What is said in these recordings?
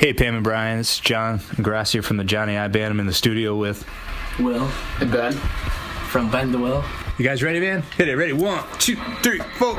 Hey, Pam and Brian, this is John Gracia from the Johnny I Band. I'm in the studio with Will and Ben from Ben the Will. You guys ready, man? Hit it. Ready? 1, 2, 3, 4.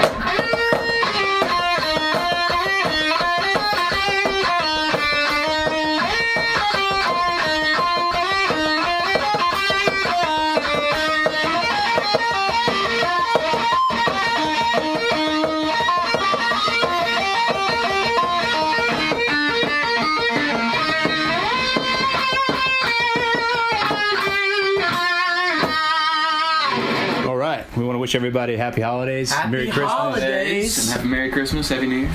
We want to wish everybody happy holidays, Merry Christmas. Holidays. And happy Merry Christmas, Happy New Year.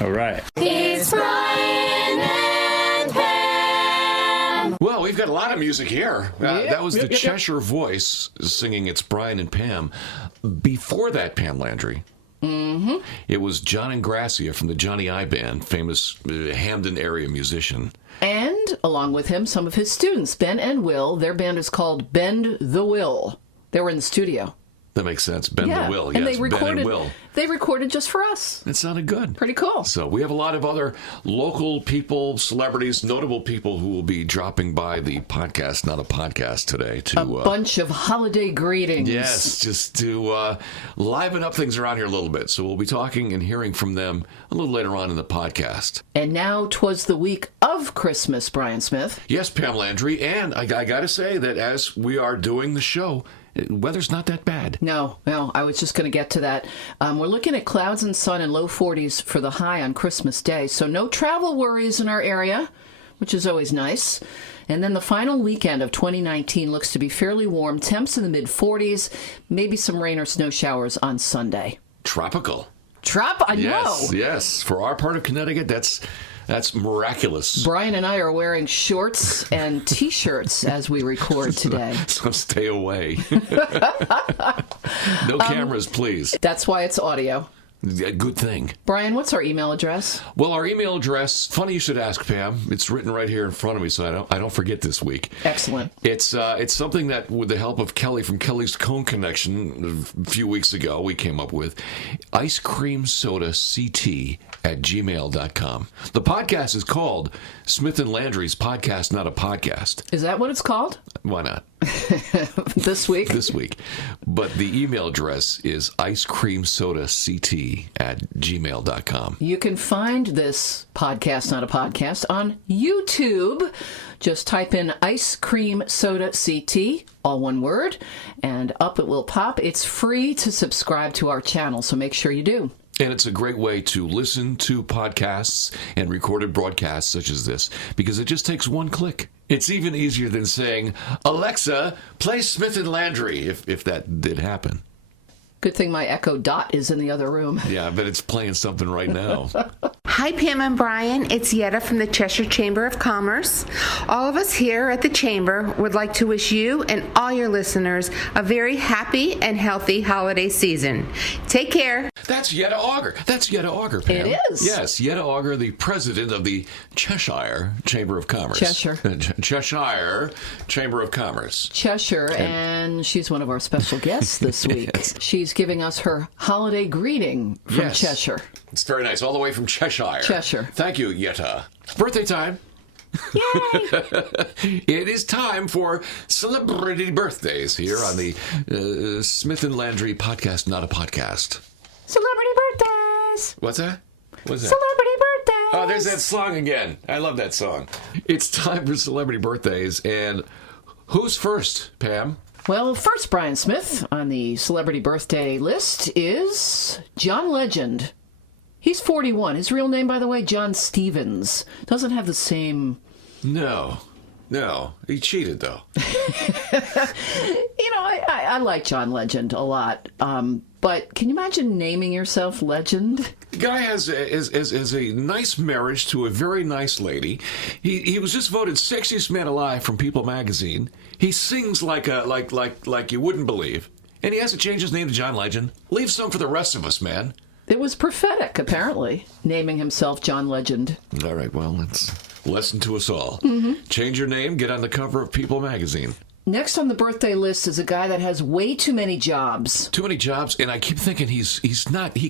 All right. It's Brian and Pam. Well, we've got a lot of music here. That was the Cheshire Voice singing It's Brian and Pam. Before that, Pam Landry, it was John and Gracia from the Johnny I Band, famous Hamden area musician. And, along with him, some of his students, Ben and Will. Their band is called Bend the Will. They were in the studio. That makes sense. Bend the Will, and yes. they recorded, Ben and Will. They recorded just for us. It sounded good. Pretty cool. So we have a lot of other local people, celebrities, notable people who will be dropping by the podcast, not a podcast today. A bunch of holiday greetings. Yes, just to liven up things around here a little bit. So we'll be talking and hearing from them a little later on in the podcast. And now 'twas the week of Christmas, Brian Smith. Yes, Pam Landry. And I got to say that as we are doing the show, weather's not that bad. No, I was just going to get to that. We're looking at clouds and sun and low 40s for the high on Christmas Day, so no travel worries in our area, which is always nice. And then the final weekend of 2019 looks to be fairly warm, temps in the mid-40s, maybe some rain or snow showers on Sunday. Tropical. I know. Yes. For our part of Connecticut, that's miraculous. Brian and I are wearing shorts and T-shirts as we record today. So stay away. No cameras, please. That's why it's audio. Good thing. Brian, what's our email address? Well, our email address, funny you should ask, Pam. It's written right here in front of me, so I don't forget this week. Excellent. It's something that, with the help of Kelly from Kelly's Cone Connection, a few weeks ago, we came up with. icecreamsodact@gmail.com. The podcast is called Smith and Landry's Podcast, Not a Podcast. Is that what it's called? Why not? This week? This week. But the email address is icecreamsodact@gmail.com. You can find this podcast, not a podcast, on YouTube. Just type in Ice Cream Soda CT, all one word, and up it will pop. It's free to subscribe to our channel, so make sure you do. And it's a great way to listen to podcasts and recorded broadcasts such as this, because it just takes one click. It's even easier than saying, Alexa, play Smith and Landry, if that did happen. Good thing my Echo Dot is in the other room. Yeah, I bet it's playing something right now. Hi, Pam and Brian. It's Yetta from the Cheshire Chamber of Commerce. All of us here at the Chamber would like to wish you and all your listeners a very happy and healthy holiday season. Take care. That's Yetta Auger. Pam. It is. Yes, Yetta Auger, the president of the Cheshire Chamber of Commerce. Cheshire Chamber of Commerce. Cheshire, and she's one of our special guests this week. Yes. She's giving us her holiday greeting from Cheshire. It's very nice, all the way from Cheshire. Thank you, Yetta. Birthday time. Yay! It is time for celebrity birthdays here on the Smith and Landry Podcast, Not a Podcast. Celebrity birthdays! What's that? Celebrity birthdays! Oh, there's that song again. I love that song. It's time for celebrity birthdays, and who's first, Pam? Well, first, Brian Smith on the celebrity birthday list is John Legend. He's 41. His real name, by the way, John Stevens. Doesn't have the same... No. He cheated, though. I like John Legend a lot. But can you imagine naming yourself Legend? The guy has a nice marriage to a very nice lady. He was just voted sexiest man alive from People magazine. He sings like you wouldn't believe. And he has to change his name to John Legend. Leave some for the rest of us, man. It was prophetic, apparently, naming himself John Legend. All right, well, it's a lesson to us all. Mm-hmm. Change your name, get on the cover of People magazine. Next on the birthday list is a guy that has way too many jobs. Too many jobs, and I keep thinking he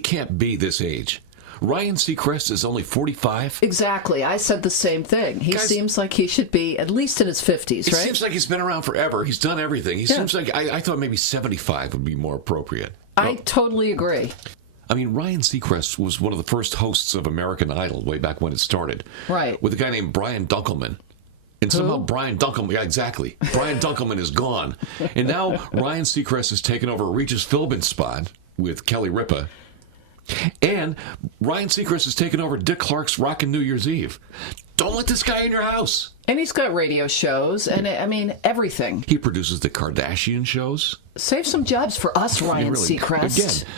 can't be this age. Ryan Seacrest is only 45. Exactly. I said the same thing. He Guys, seems like he should be at least in his 50s, It right? seems like he's been around forever. He's done everything. He seems like, I thought maybe 75 would be more appropriate. I totally agree. I mean, Ryan Seacrest was one of the first hosts of American Idol way back when it started. Right. With a guy named Brian Dunkelman. And somehow Brian Dunkelman, yeah, exactly. Brian Dunkelman is gone. And now Ryan Seacrest has taken over Regis Philbin's spot with Kelly Ripa. And Ryan Seacrest has taken over Dick Clark's Rockin' New Year's Eve. Don't let this guy in your house. And he's got radio shows and, I mean, everything. He produces the Kardashian shows. Save some jobs for us, Ryan Seacrest. Again,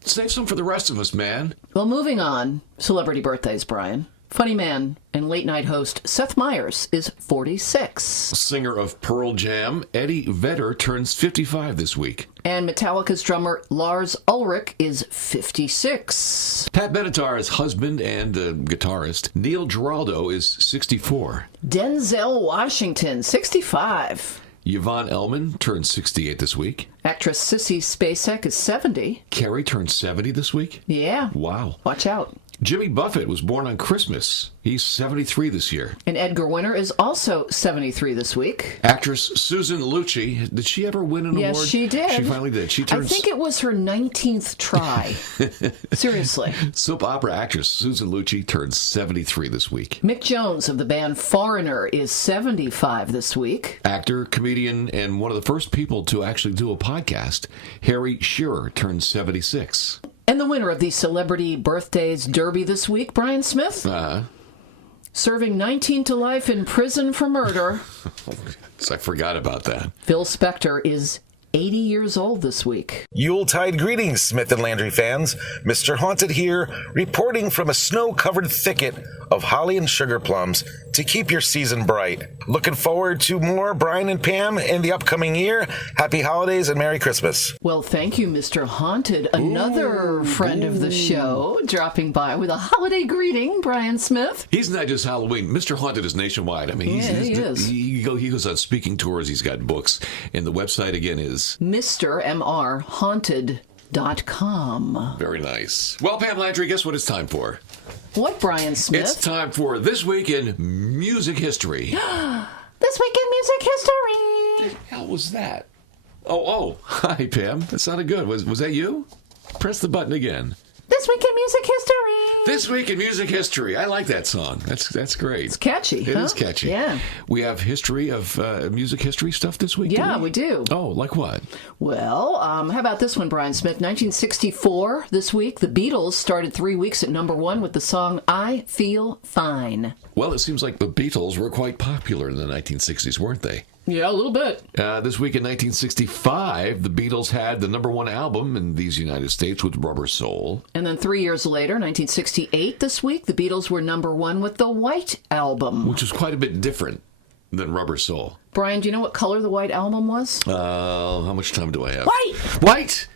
save some for the rest of us, man. Well, moving on. Celebrity birthdays, Brian. Funny man and late night host Seth Meyers is 46. Singer of Pearl Jam, Eddie Vedder, turns 55 this week. And Metallica's drummer Lars Ulrich is 56. Pat Benatar's husband and guitarist Neil Giraldo is 64. Denzel Washington, 65. Yvonne Elliman turns 68 this week. Actress Sissy Spacek is 70. Carrie turns 70 this week. Yeah. Wow. Watch out. Jimmy Buffett was born on Christmas. He's 73 this year. And Edgar Winter is also 73 this week. Actress Susan Lucci, did she ever win an award? Yes, she did. She finally did. She turns... I think it was her 19th try. Seriously. Soap opera actress Susan Lucci turns 73 this week. Mick Jones of the band Foreigner is 75 this week. Actor, comedian, and one of the first people to actually do a podcast, Harry Shearer, turns 76. And the winner of the Celebrity Birthdays Derby this week, Brian Smith, serving 19 to life in prison for murder. I forgot about that. Phil Spector is 80 years old this week. Yuletide greetings, Smith and Landry fans. Mr. Haunted here, reporting from a snow-covered thicket of holly and sugar plums to keep your season bright. Looking forward to more Brian and Pam in the upcoming year. Happy holidays and Merry Christmas. Well, thank you, Mr. Haunted, another friend of the show, dropping by with a holiday greeting, Brian Smith. He's not just Halloween. Mr. Haunted is nationwide. I mean, he is. He goes on speaking tours. He's got books. And the website, again, is... MrMRHaunted.com. Very nice. Well, Pam Landry, guess what it's time for? What, Brian Smith? It's time for This Week in Music History. This Week in Music History. What the hell was that? Oh, hi, Pam. That sounded good. Was that you? Press the button again. This Week in Music History. This Week in Music History. I like that song. That's great. It's catchy, It is catchy. Yeah. We have history of music history stuff this week. Yeah, do we do. Oh, like what? Well, how about this one, Brian Smith? 1964, this week, the Beatles started 3 weeks at number one with the song I Feel Fine. Well, it seems like the Beatles were quite popular in the 1960s, weren't they? Yeah, a little bit. This week in 1965, the Beatles had the number one album in these United States with Rubber Soul. And then 3 years later, 1968, this week, the Beatles were number one with the White Album. Which is quite a bit different than Rubber Soul. Brian, do you know what color the White Album was? How much time do I have? White! White!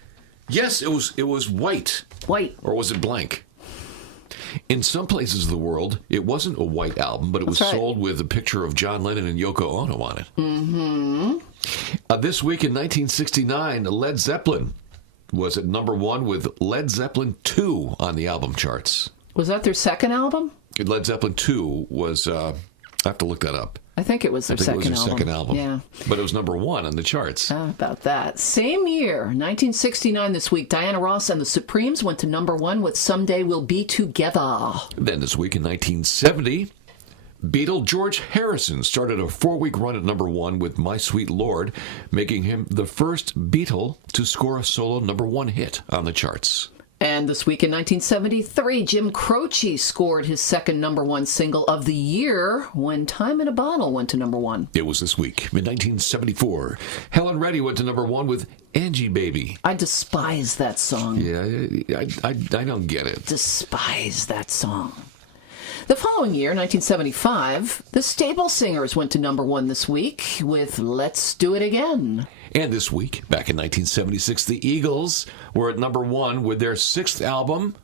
Yes, it was white. White. Or was it blank? In some places of the world, it wasn't a white album, but it was That's right. sold with a picture of John Lennon and Yoko Ono on it. Mm-hmm. This week in 1969, Led Zeppelin was at number one with Led Zeppelin 2 on the album charts. Was that their second album? Led Zeppelin 2 was, I have to look that up. I think it was their second album. It was their second album. Yeah. But it was number one on the charts. How about that? Same year, 1969 this week, Diana Ross and the Supremes went to number one with Someday We'll Be Together. Then this week in 1970, Beatle George Harrison started a 4-week run at number one with My Sweet Lord, making him the first Beatle to score a solo number one hit on the charts. And this week in 1973, Jim Croce scored his second number one single of the year when Time in a Bottle went to number one. It was this week, in 1974. Helen Reddy went to number one with Angie Baby. I despise that song. Yeah, I don't get it. Despise that song. The following year, 1975, the Stable Singers went to number one this week with Let's Do It Again. And this week, back in 1976, the Eagles were at number one with their 6th album,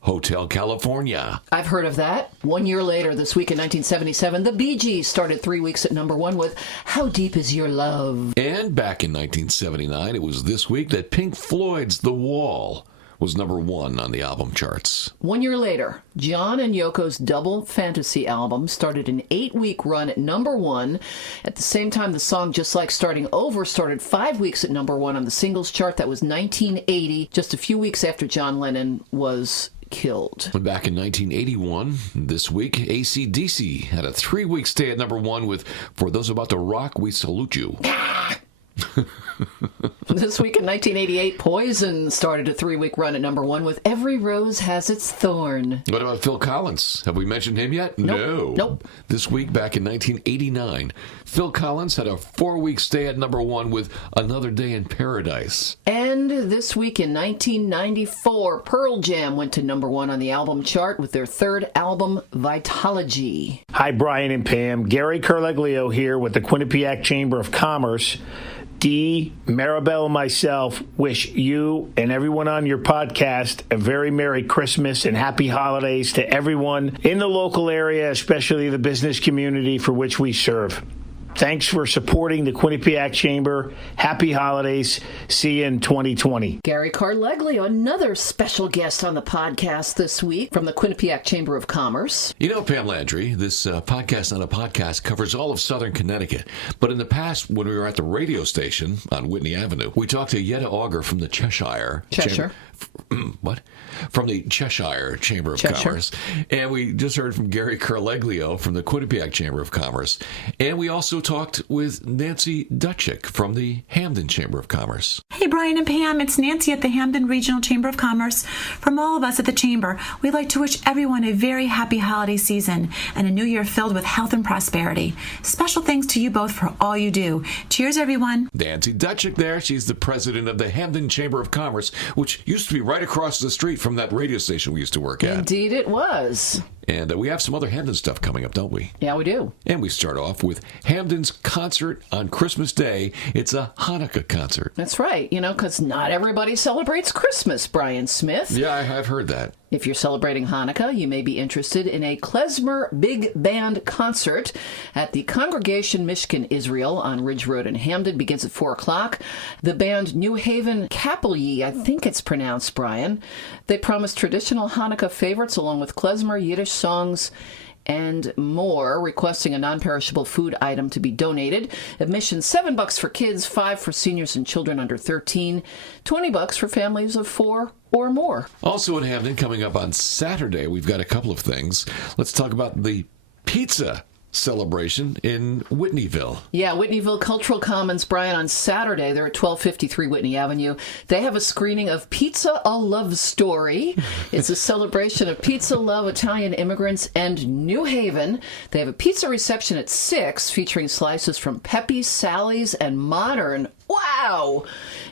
Hotel California. I've heard of that. 1 year later, this week in 1977, the Bee Gees started 3 weeks at number one with How Deep Is Your Love? And back in 1979, it was this week that Pink Floyd's The Wall was number 1 on the album charts. 1 year later, John and Yoko's double fantasy album started an 8-week run at number 1. At the same time, the song Just Like Starting Over started 5 weeks at number 1 on the singles chart. That was 1980, just a few weeks after John Lennon was killed. Back in 1981, this week, AC/DC had a 3-week stay at number 1 with For Those About to Rock, We Salute You. This week in 1988, Poison started a 3-week run at number 1 with Every Rose Has Its Thorn. What about Phil Collins? Have we mentioned him yet? Nope. No. This week, back in 1989, Phil Collins had a 4-week stay at number 1 with Another Day in Paradise. And this week in 1994, Pearl Jam went to number 1 on the album chart with their 3rd album, Vitalogy. Hi, Brian and Pam. Gary Carleglio here with the Quinnipiac Chamber of Commerce. Dee, Maribel, and myself wish you and everyone on your podcast a very Merry Christmas and Happy Holidays to everyone in the local area, especially the business community for which we serve. Thanks for supporting the Quinnipiac Chamber. Happy holidays. See you in 2020. Gary Carleglio, another special guest on the podcast this week from the Quinnipiac Chamber of Commerce. You know, Pam Landry, this podcast on a podcast covers all of southern Connecticut. But in the past, when we were at the radio station on Whitney Avenue, we talked to Yetta Auger from the Cheshire. What? From the Cheshire Chamber of Commerce. And we just heard from Gary Carleglio from the Quinnipiac Chamber of Commerce. And we also talked with Nancy Dutchick from the Hamden Chamber of Commerce. Hey, Brian and Pam, it's Nancy at the Hamden Regional Chamber of Commerce. From all of us at the Chamber, we'd like to wish everyone a very happy holiday season and a new year filled with health and prosperity. Special thanks to you both for all you do. Cheers, everyone. Nancy Dutchick there. She's the president of the Hamden Chamber of Commerce, which used to be right across the street from that radio station we used to work at. Indeed it was. And we have some other Hamden stuff coming up, don't we? Yeah, we do. And we start off with Hamden's concert on Christmas Day. It's a Hanukkah concert. That's right, because not everybody celebrates Christmas, Brian Smith. Yeah, I've heard that. If you're celebrating Hanukkah, you may be interested in a klezmer big band concert at the Congregation Mishkan Israel on Ridge Road in Hamden. Begins at 4 o'clock. The band New Haven Kapelye, I think it's pronounced, Brian. They promise traditional Hanukkah favorites along with klezmer, Yiddish songs, and more, requesting a non-perishable food item to be donated. Admission $7 for kids, $5 for seniors and children under 13, $20 for families of 4 or more. Also in Hamden, coming up on Saturday, we've got a couple of things. Let's talk about the pizza celebration in Whitneyville. Yeah, Whitneyville Cultural Commons, Brian, on Saturday. They're at 1253 Whitney Avenue. They have a screening of Pizza, A Love Story. It's a celebration of pizza love, Italian immigrants, and New Haven. They have a pizza reception at 6 featuring slices from Pepe's, Sally's, and Modern. Wow!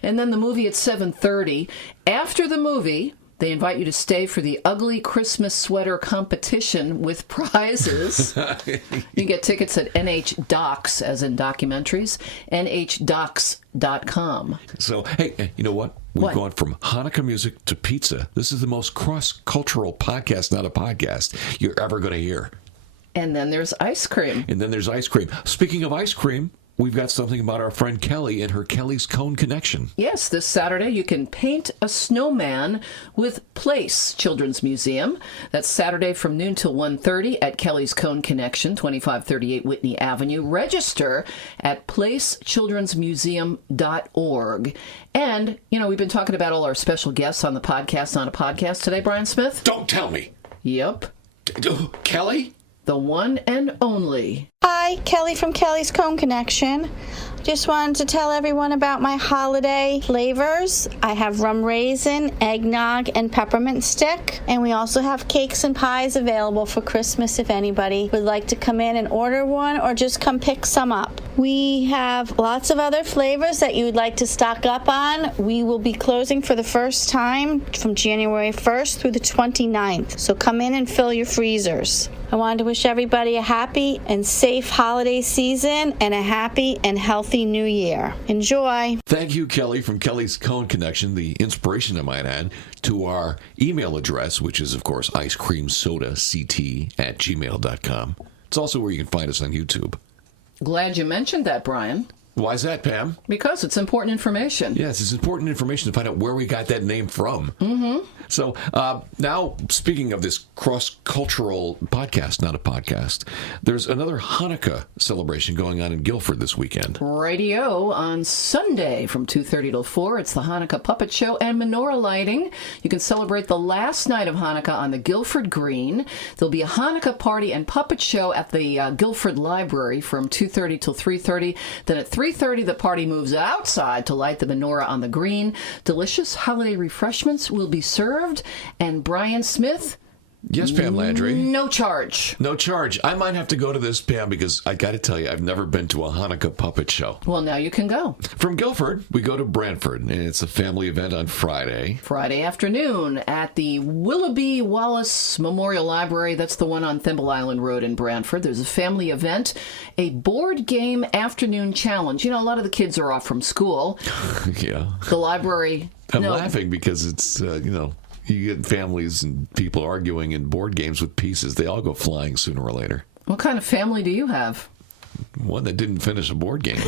And then the movie at 7:30. After the movie, they invite you to stay for the ugly Christmas sweater competition with prizes. You can get tickets at NHDocs, as in documentaries, NHDocs.com. So, hey, you know what? We've gone from Hanukkah music to pizza. This is the most cross-cultural podcast, not a podcast, you're ever going to hear. And then there's ice cream. Speaking of ice cream, we've got something about our friend Kelly and her Kelly's Cone Connection. Yes, this Saturday you can paint a snowman with Place Children's Museum. That's Saturday from noon till 1:30 at Kelly's Cone Connection, 2538 Whitney Avenue. Register at placechildrensmuseum.org. And, we've been talking about all our special guests on the podcast, on a podcast today, Brian Smith. Don't tell me. Yep. Kelly? The one and only. Hi, Kelly from Kelly's Cone Connection. Just wanted to tell everyone about my holiday flavors. I have rum raisin, eggnog, and peppermint stick. And we also have cakes and pies available for Christmas if anybody would like to come in and order one or just come pick some up. We have lots of other flavors that you would like to stock up on. We will be closing for the first time from January 1st through the 29th. So come in and fill your freezers. I wanted to wish everybody a happy and safe holiday season and a happy and healthy new year. Enjoy. Thank you, Kelly from Kelly's Cone Connection, the inspiration I might add, to our email address, which is, of course, icecreamsodact@gmail.com. It's also where you can find us on YouTube. Glad you mentioned that, Brian. Why is that, Pam? Because it's important information. Yes, it's important information to find out where we got that name from. Mm-hmm. So now, speaking of this cross-cultural podcast, not a podcast, there's another Hanukkah celebration going on in Guilford this weekend. Radio on Sunday from 2:30 till 4. It's the Hanukkah Puppet Show and menorah lighting. You can celebrate the last night of Hanukkah on the Guilford Green. There'll be a Hanukkah party and puppet show at the Guilford Library from 2:30 till 3:30. Then at 3:30, the party moves outside to light the menorah on the green. Delicious holiday refreshments will be served. And Brian Smith? Yes, Pam Landry. No charge. No charge. I might have to go to this, Pam, because I got to tell you, I've never been to a Hanukkah puppet show. Well, now you can go. From Guilford, we go to Brantford, and it's a family event on Friday. Friday afternoon at the Willoughby Wallace Memorial Library. That's the one on Thimble Island Road in Brantford. There's a family event, a board game afternoon challenge. You know, a lot of the kids are off from school. Yeah. The library... I'm laughing because it's, you get families and people arguing in board games with pieces. They all go flying sooner or later. What kind of family do you have? One that didn't finish a board game.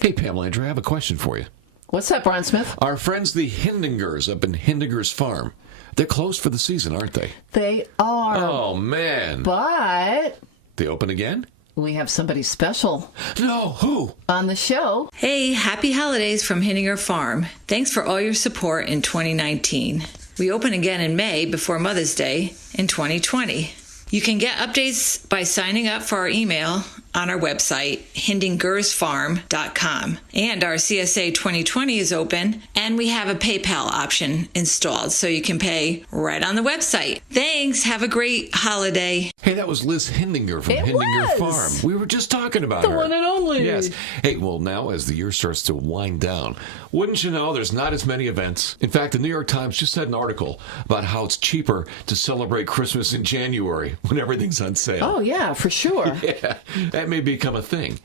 Hey, Pam Landry, I have a question for you. What's that, Brian Smith? Our friends, the Hindingers up in Hindinger's Farm, they're closed for the season, aren't they? They are. Oh, man. But... They open again? We have somebody special. No, who? On the show. Hey, happy holidays from Hindinger Farm. Thanks for all your support in 2019. We open again in May before Mother's Day in 2020. You can get updates by signing up for our email on our website, hindingersfarm.com. And our CSA 2020 is open, and we have a PayPal option installed, so you can pay right on the website. Thanks. Have a great holiday. Hey, that was Liz Hindinger from Hindinger Farm. We were just talking about her. The one and only. Yes. Hey, well, now as the year starts to wind down, wouldn't you know, there's not as many events. In fact, the New York Times just had an article about how it's cheaper to celebrate Christmas in January when everything's on sale. Oh, yeah, for sure. Yeah, that may become a thing.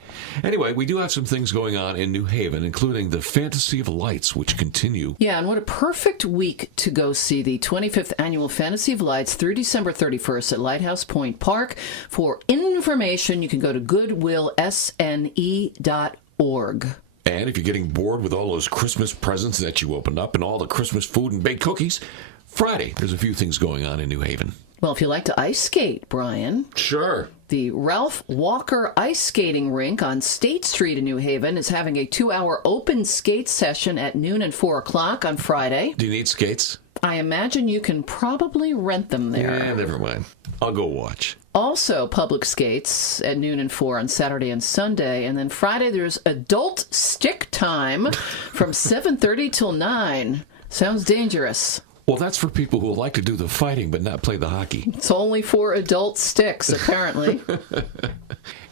Anyway, we do have some things going on in New Haven, including the Fantasy of Lights, which continue. Yeah, and what a perfect week to go see the 25th Annual Fantasy of Lights through December 31st at Lighthouse Point Park. For information, you can go to goodwillsne.org. And if you're getting bored with all those Christmas presents that you opened up and all the Christmas food and baked cookies, Friday, there's a few things going on in New Haven. Well, if you like to ice skate, Brian. Sure. The Ralph Walker Ice Skating Rink on State Street in New Haven is having a 2-hour open skate session at noon and 4 o'clock on Friday. Do you need skates? I imagine you can probably rent them there. Yeah, never mind. I'll go watch. Also, public skates at noon and 4 on Saturday and Sunday. And then Friday, there's adult stick time from 7:30 till 9. Sounds dangerous. Well, that's for people who like to do the fighting but not play the hockey. It's only for adult sticks, apparently.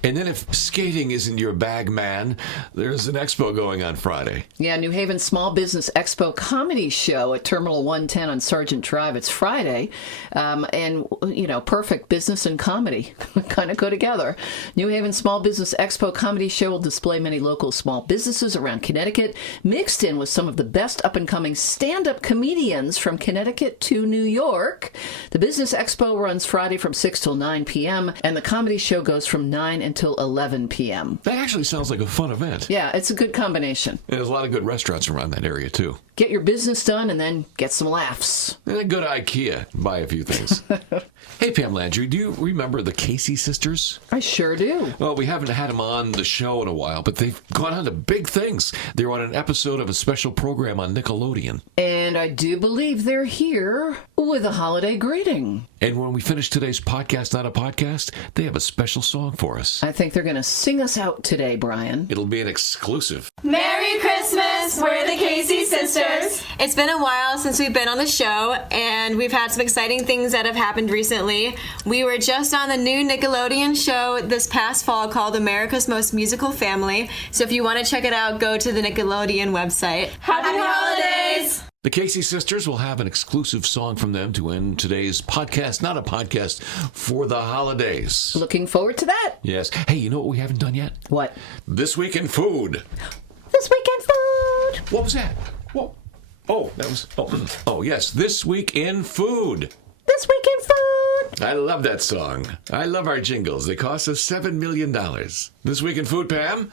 And then if skating isn't your bag, man, there's an expo going on Friday. Yeah, New Haven Small Business Expo Comedy Show at Terminal 110 on Sergeant Drive. It's Friday. And, you know, perfect business and comedy kind of go together. New Haven Small Business Expo Comedy Show will display many local small businesses around Connecticut, mixed in with some of the best up-and-coming stand-up comedians from Connecticut to New York. The Business Expo runs Friday from 6 till 9 p.m., and the comedy show goes from 9 until 11 p.m. That actually sounds like a fun event. Yeah, it's a good combination. And there's a lot of good restaurants around that area, too. Get your business done and then get some laughs. And then go to IKEA and buy a few things. Hey, Pam Landry, do you remember the Casey sisters? I sure do. Well, we haven't had them on the show in a while, but they've gone on to big things. They're on an episode of a special program on Nickelodeon. And I do believe they're here with a holiday greeting. And when we finish today's podcast, not a podcast, they have a special song for us. I think they're going to sing us out today, Brian. It'll be an exclusive. Merry Christmas, we're the Casey sisters. It's been a while since we've been on the show, and we've had some exciting things that have happened recently. We were just on the new Nickelodeon show this past fall called America's Most Musical Family. So if you want to check it out, go to the Nickelodeon website. Happy holidays! The Casey sisters will have an exclusive song from them to end today's podcast, not a podcast, for the holidays. Looking forward to that. Yes. Hey, you know what we haven't done yet? What? This Week in Food. This Week in Food. What was that? Whoa. Oh, that was... Oh, yes. This Week in Food. This Week in Food. I love that song. I love our jingles. They cost us $7 million. This Week in Food, Pam?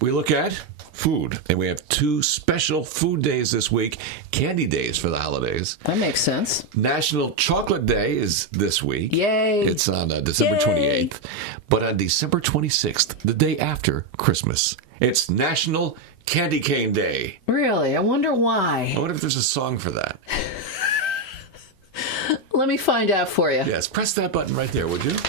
we look at food. And we have 2 special food days this week, candy days for the holidays. That makes sense. National Chocolate Day is this week. Yay. It's on December 28th. But on December 26th, the day after Christmas, it's National Candy Cane Day. Really? I wonder why. I wonder if there's a song for that. Let me find out for you. Yes, press that button right there, would you? National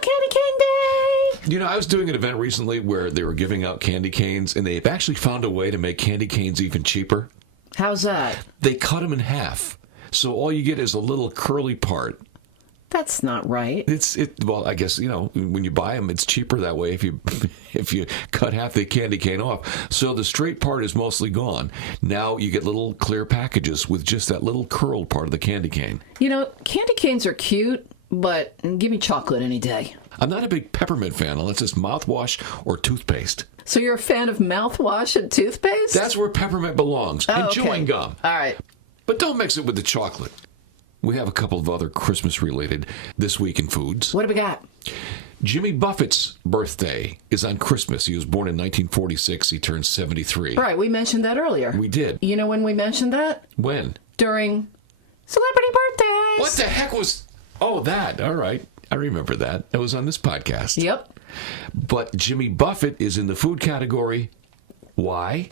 Candy Cane Day! You know, I was doing an event recently where they were giving out candy canes, and they've actually found a way to make candy canes even cheaper. How's that? They cut them in half, so all you get is a little curly part. That's not right. Well, I guess, you know, when you buy them, it's cheaper that way if you cut half the candy cane off. So the straight part is mostly gone. Now you get little clear packages with just that little curled part of the candy cane. You know, candy canes are cute, but give me chocolate any day. I'm not a big peppermint fan unless it's mouthwash or toothpaste. So you're a fan of mouthwash and toothpaste? That's where peppermint belongs. And chewing gum. All right. But don't mix it with the chocolate. We have a couple of other Christmas-related This Week in Foods. What do we got? Jimmy Buffett's birthday is on Christmas. He was born in 1946. He turned 73. Right, we mentioned that earlier. We did. You know when we mentioned that? When? During Celebrity Birthdays. What the heck was... Oh, that. All right. I remember that. That was on this podcast. Yep. But Jimmy Buffett is in the food category. Why?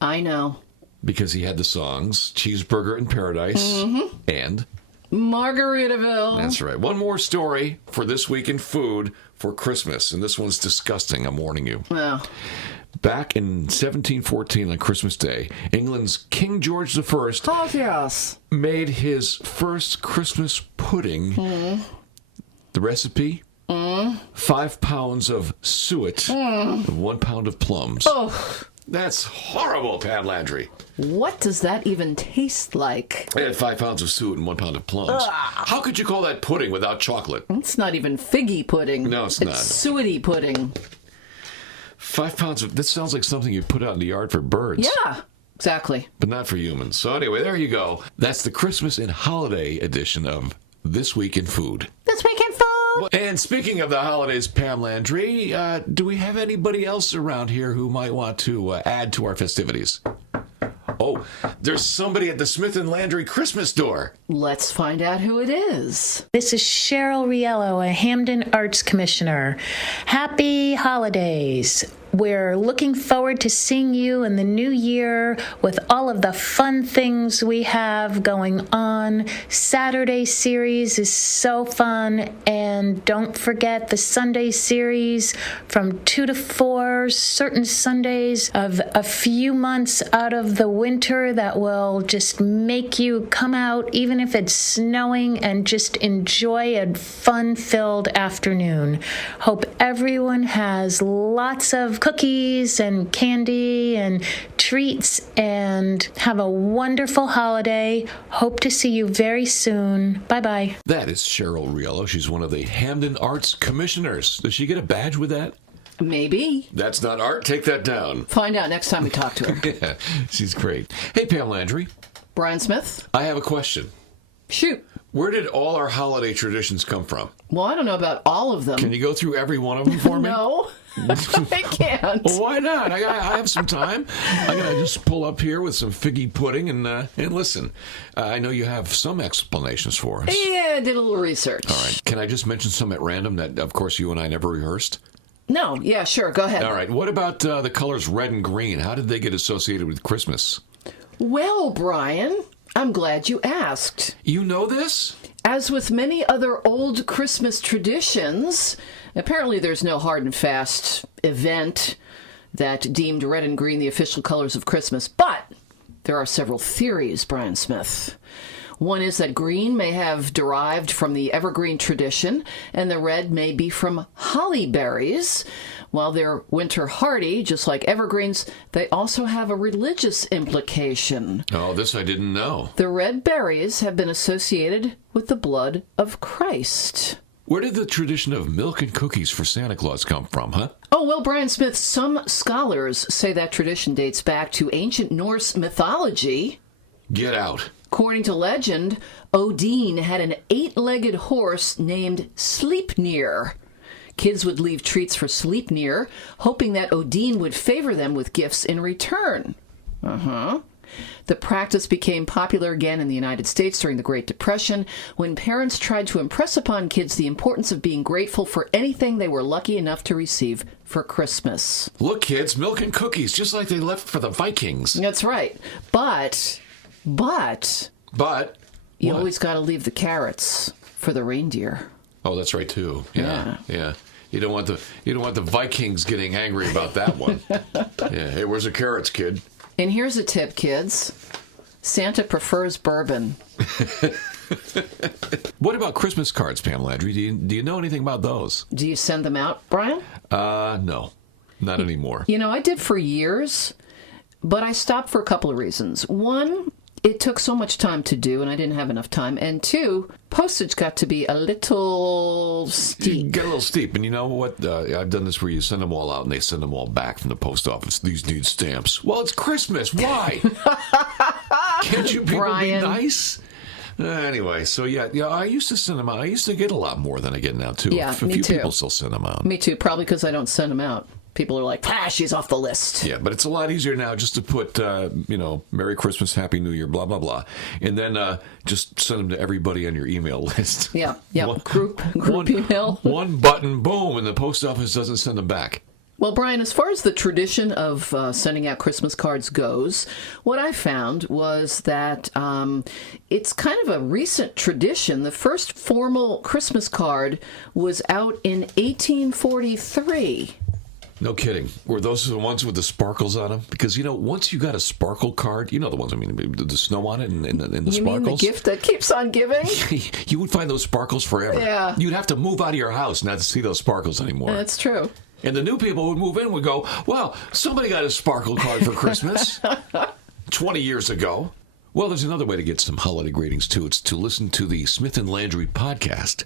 I know. Because he had the songs Cheeseburger in Paradise and... Margaritaville. That's right. One more story for This Week in Food for Christmas. And this one's disgusting, I'm warning you. Oh. Back in 1714 on Christmas Day, England's King George I made his first Christmas pudding. The recipe? 5 pounds of suet and 1 pound of plums. Oh. That's horrible, Pam Landry. What does that even taste like? I had 5 pounds of suet and 1 pound of plums. How could you call that pudding without chocolate? It's not even figgy pudding. No, it's not. It's suety pudding. 5 pounds of... This sounds like something you put out in the yard for birds. Yeah, exactly. But not for humans. So anyway, there you go. That's the Christmas and holiday edition of This Week in Food. This Week in Food! And speaking of the holidays, Pam Landry, do we have anybody else around here who might want to add to our festivities? Oh, there's somebody at the Smith & Landry Christmas store. Let's find out who it is. This is Cheryl Riello, a Hamden Arts Commissioner. Happy holidays. We're looking forward to seeing you in the new year with all of the fun things we have going on. Saturday series is so fun. And don't forget the Sunday series from 2 to 4, certain Sundays of a few months out of the winter that will just make you come out, even if it's snowing, and just enjoy a fun-filled afternoon. Hope everyone has lots of cookies and candy and treats, and have a wonderful holiday. Hope to see you very soon. Bye-bye. That is Cheryl Riello. She's one of the Hamden Arts Commissioners. Does she get a badge with that? Maybe. That's not art. Take that down. Find out next time we talk to her. Yeah, she's great. Hey, Pam Landry. Brian Smith? I have a question. Shoot. Where did all our holiday traditions come from? Well, I don't know about all of them. Can you go through every one of them for me? No. I can't. Well, why not? I have some time. I'm going to just pull up here with some figgy pudding and listen. I know you have some explanations for us. Yeah, I did a little research. All right. Can I just mention some at random that, of course, you and I never rehearsed? No. Yeah, sure. Go ahead. All right. What about the colors red and green? How did they get associated with Christmas? Well, Brian, I'm glad you asked. You know this? As with many other old Christmas traditions, apparently there's no hard and fast event that deemed red and green the official colors of Christmas. But there are several theories, Brian Smith. One is that green may have derived from the evergreen tradition, and the red may be from holly berries. While they're winter hardy, just like evergreens, they also have a religious implication. Oh, this I didn't know. The red berries have been associated with the blood of Christ. Where did the tradition of milk and cookies for Santa Claus come from, huh? Oh, well, Brian Smith, some scholars say that tradition dates back to ancient Norse mythology. Get out. According to legend, Odin had an 8-legged horse named Sleipnir. Kids would leave treats for Sleipnir, hoping that Odin would favor them with gifts in return. The practice became popular again in the United States during the Great Depression, when parents tried to impress upon kids the importance of being grateful for anything they were lucky enough to receive for Christmas. Look, kids, milk and cookies, just like they left for the Vikings. That's right. But you always got to leave the carrots for the reindeer. Oh, that's right too. Yeah. You don't want the Vikings getting angry about that one. Yeah. Hey, where's the carrots, kid? And here's a tip, kids. Santa prefers bourbon. What about Christmas cards, Pam Landry? Do you know anything about those? Do you send them out, Brian? No. Not anymore. You know, I did for years, but I stopped for a couple of reasons. One, it took so much time to do, and I didn't have enough time. And two, postage got to be a little steep. Get a little steep. And you know what? I've done this where you send them all out, and they send them all back from the post office. These need stamps. Well, it's Christmas. Why? Can't you people be nice? Anyway, so yeah, I used to send them out. I used to get a lot more than I get now, too. Yeah, a few people still send them out. Me too, probably because I don't send them out. People are like, she's off the list. Yeah, but it's a lot easier now just to put, Merry Christmas, Happy New Year, blah, blah, blah. And then just send them to everybody on your email list. Yeah. Group email. One button, boom, and the post office doesn't send them back. Well, Brian, as far as the tradition of sending out Christmas cards goes, what I found was that it's kind of a recent tradition. The first formal Christmas card was out in 1843. No kidding. Were those the ones with the sparkles on them? Because, once you got a sparkle card, the ones, the snow on it and the sparkles. You mean the gift that keeps on giving? You would find those sparkles forever. Yeah. You'd have to move out of your house not to see those sparkles anymore. That's true. And the new people would move in would go, well, somebody got a sparkle card for Christmas 20 years ago. Well, there's another way to get some holiday greetings, too. It's to listen to the Smith and Landry podcast.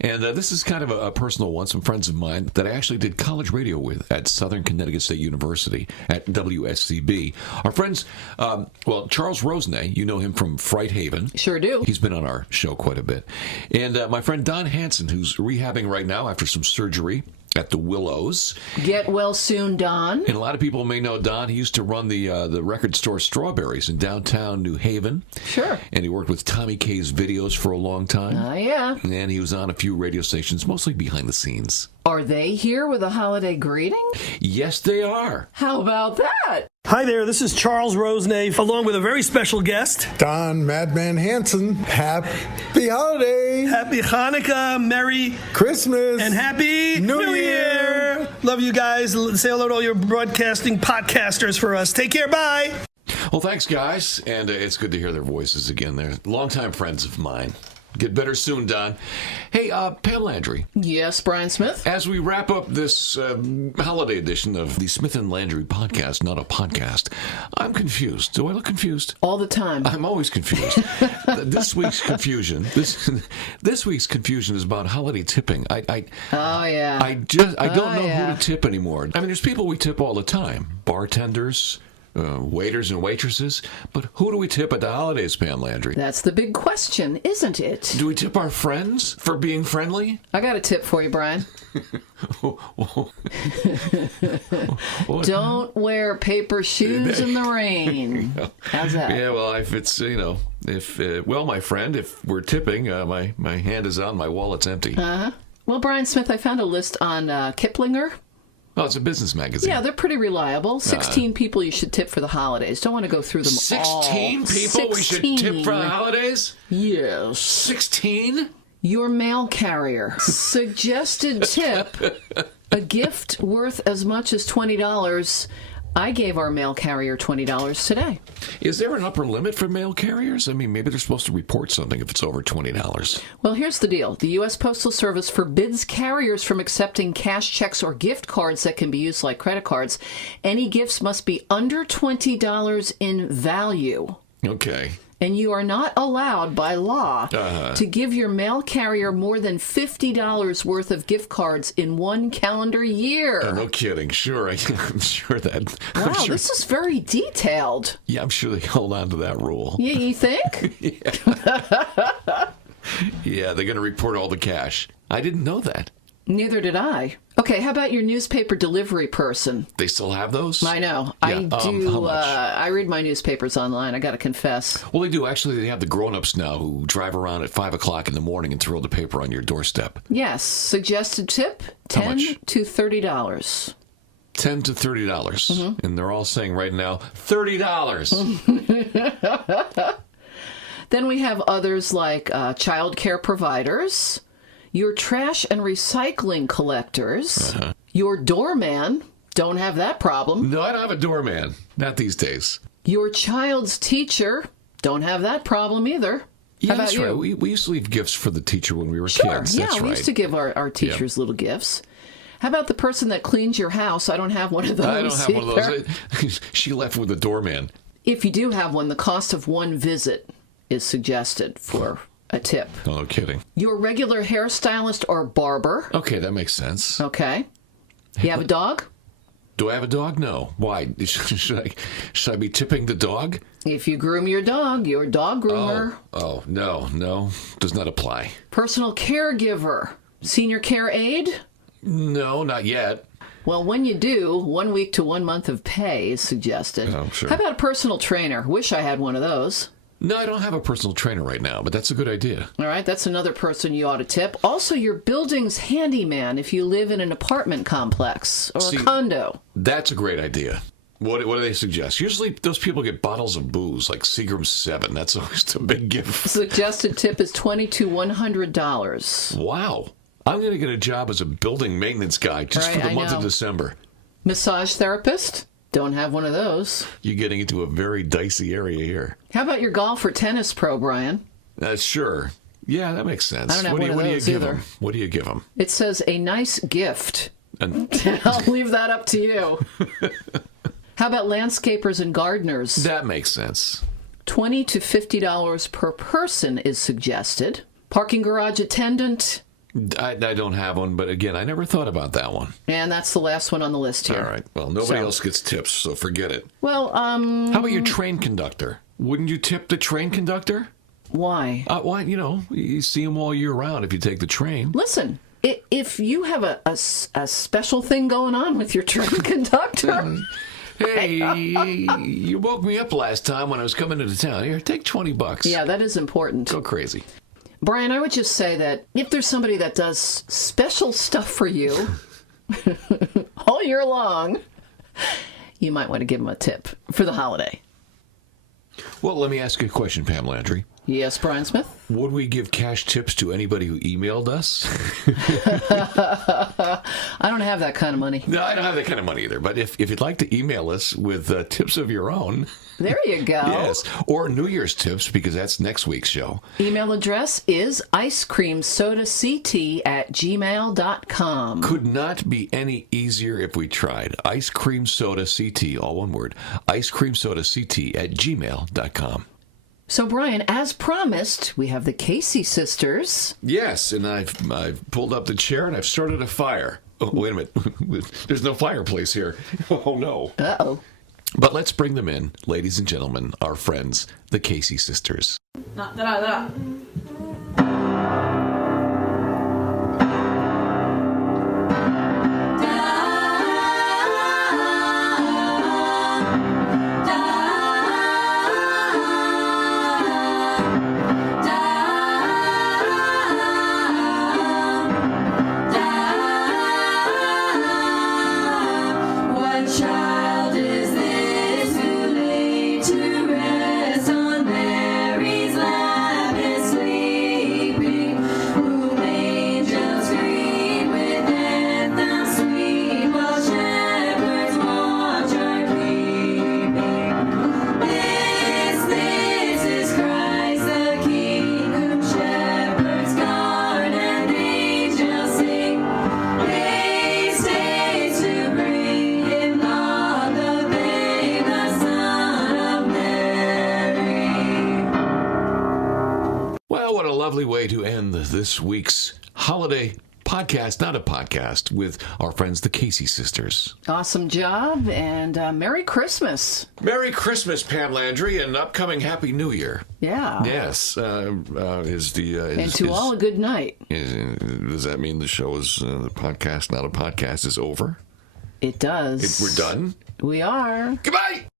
And this is kind of a personal one. Some friends of mine that I actually did college radio with at Southern Connecticut State University at WSCB. Our friends, Charles Rosenay, you know him from Fright Haven. Sure do. He's been on our show quite a bit. And my friend Don Hansen, who's rehabbing right now after some surgery at the Willows. Get well soon, Don. And a lot of people may know Don. He used to run the record store Strawberries in downtown New Haven. Sure. And he worked with Tommy K's Videos for a long time. Oh, yeah. And he was on a few radio stations, mostly behind the scenes. Are they here with a holiday greeting? Yes, they are. How about that? Hi there, this is Charles Rosenay, along with a very special guest, Don Madman Hansen. Happy holidays! Happy Hanukkah, Merry Christmas, and Happy New Year! Love you guys. Say hello to all your broadcasting podcasters for us. Take care, bye! Well, thanks, guys, and it's good to hear their voices again. They're longtime friends of mine. Get better soon, Don. Hey, Pam Landry. Yes, Brian Smith? As we wrap up this holiday edition of the Smith and Landry podcast, not a podcast, I'm confused. Do I look confused? All the time. I'm always confused. This week's confusion is about holiday tipping. I don't know who to tip anymore. I mean, there's people we tip all the time. Bartenders, waiters and waitresses, but who do we tip at the holidays, Pam Landry? That's the big question, isn't it? Do we tip our friends for being friendly? I got a tip for you, Brian. Don't wear paper shoes in the rain. How's that? Yeah, well, if it's, my friend, if we're tipping, my hand is on, my wallet's empty. Uh-huh. Well, Brian Smith, I found a list on Kiplinger. Oh, it's a business magazine. Yeah, they're pretty reliable. 16 people you should tip for the holidays. Don't want to go through them 16 all. 16 people we should tip for the holidays? Yes. 16? Your mail carrier. Suggested tip, a gift worth as much as $20. I gave our mail carrier $20 today. Is there an upper limit for mail carriers? I mean, maybe they're supposed to report something if it's over $20. Well, here's the deal. The U.S. Postal Service forbids carriers from accepting cash checks or gift cards that can be used like credit cards. Any gifts must be under $20 in value. Okay. And you are not allowed by law to give your mail carrier more than $50 worth of gift cards in one calendar year. Oh, no kidding. Sure. I'm sure that. Wow, this is very detailed. Yeah, I'm sure they hold on to that rule. Yeah, you think? Yeah, they're going to report all the cash. I didn't know that. Neither did I. Okay, how about your newspaper delivery person? They still have those? I know. Yeah, I do. how much? I read my newspapers online. I got to confess. Well, they do. Actually, they have the grown-ups now who drive around at 5 o'clock in the morning and throw the paper on your doorstep. Yes. Suggested tip, $10 to $30. $10 to $30. And they're all saying right now, $30. Then we have others like child care providers, your trash and recycling collectors, your doorman. Don't have that problem. No, I don't have a doorman. Not these days. Your child's teacher. Don't have that problem either. Yeah, How about that's you? right. We used to leave gifts for the teacher when we were Sure. kids. Yeah, That's we right. used to give our teachers little gifts. How about the person that cleans your house? I don't have one of those. I don't have one of either. those. She left with a doorman. If you do have one, the cost of one visit is suggested for a tip. Oh, no kidding. Your regular hairstylist or barber. Okay, that makes sense. Okay. You have a dog? Do I have a dog? No. Why? Should I be tipping the dog? If you groom your dog groomer. Oh, no. Does not apply. Personal caregiver. Senior care aide? No, not yet. Well, when you do, 1 week to 1 month of pay is suggested. Oh, sure. How about a personal trainer? Wish I had one of those. No, I don't have a personal trainer right now, but that's a good idea. All right, that's another person you ought to tip. Also, your building's handyman if you live in an apartment complex or a condo. That's a great idea. What do they suggest? Usually those people get bottles of booze, like Seagram's 7. That's always a big gift. Suggested tip is $20 to $100. Wow. I'm going to get a job as a building maintenance guy just for the month of December. Massage therapist? Don't have one of those. You're getting into a very dicey area here. How about your golf or tennis pro, Brian? Sure. Yeah, that makes sense. I don't have what one of do you those give either. them? What do you give them? It says a nice gift. And I'll leave that up to you. How about landscapers and gardeners? That makes sense. $20 to $50 per person is suggested. Parking garage attendant. I don't have one, but again, I never thought about that one. And that's the last one on the list here. All right. Well, nobody else gets tips, so forget it. Well, How about your train conductor? Wouldn't you tip the train conductor? Why? Why? You see them all year round if you take the train. Listen, if you have a special thing going on with your train conductor... Hey, you woke me up last time when I was coming into town. Here, take $20. Yeah, that is important. Go crazy. Brian, I would just say that if there's somebody that does special stuff for you all year long, you might want to give them a tip for the holiday. Well, let me ask you a question, Pam Landry. Yes, Brian Smith? Would we give cash tips to anybody who emailed us? I don't have that kind of money. No, I don't have that kind of money either. But if you'd like to email us with tips of your own... There you go. Yes, or New Year's tips, because that's next week's show. Email address is icecreamsodact@gmail.com. Could not be any easier if we tried. Icecreamsodact, all one word. Icecreamsodact@gmail.com. So, Brian, as promised, we have the Casey sisters. Yes, and I've pulled up the chair and I've started a fire. Oh, wait a minute. There's no fireplace here. Oh, no. Uh-oh. But let's bring them in, ladies and gentlemen, our friends, the Casey sisters. What child is this who laid to rest on Mary's lap is sleeping? Whom angels greet with anthems sweet, while shepherds watch are keeping. This is Christ the King, whom shepherds guard and angels sing. Haste, haste to bring him God the babe, the Son of Mary. Well, what a lovely way to end this week's holiday podcast, not a podcast, with our friends, the Casey sisters. Awesome job, and Merry Christmas. Merry Christmas, Pam Landry, and upcoming Happy New Year. Yeah. Yes. And to all a good night. Does that mean the show is, the podcast, not a podcast, is over? It does. We're done? We are. Goodbye!